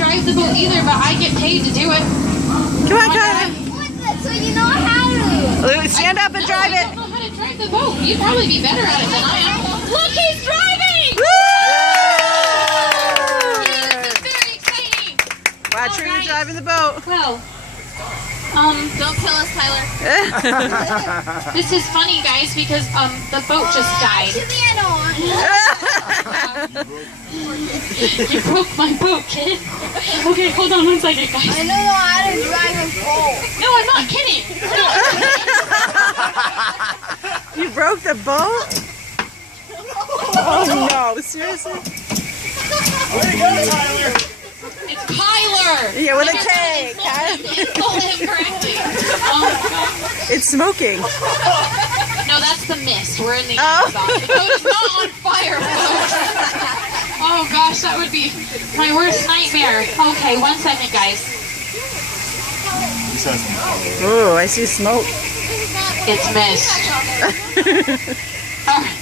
drive the boat either, but I get paid to do it. Come on, Tyler. So you know how to. Stand up and drive it. I don't know how to drive the boat. You'd probably be better at it than I am. Look, he's driving! Woo! This is very exciting. Watch her, you're driving the boat. Well, Don't kill us, Tyler. this is funny, guys, because the boat just died. You broke my boat, kid. Okay, hold on 1 second, guys. I know how to drive a boat. No, I'm not kidding. You broke the boat? Oh no, seriously? Way to go, Tyler! It's Kyler. Yeah, with a K. Insult him correctly. Oh my God. It's smoking. No, that's the mist. We're in the Oh. Amazon. The boat is not on fire, folks. Oh gosh, that would be my worst nightmare. Okay, 1 second, guys. Oh, I see smoke. It's mist. All right.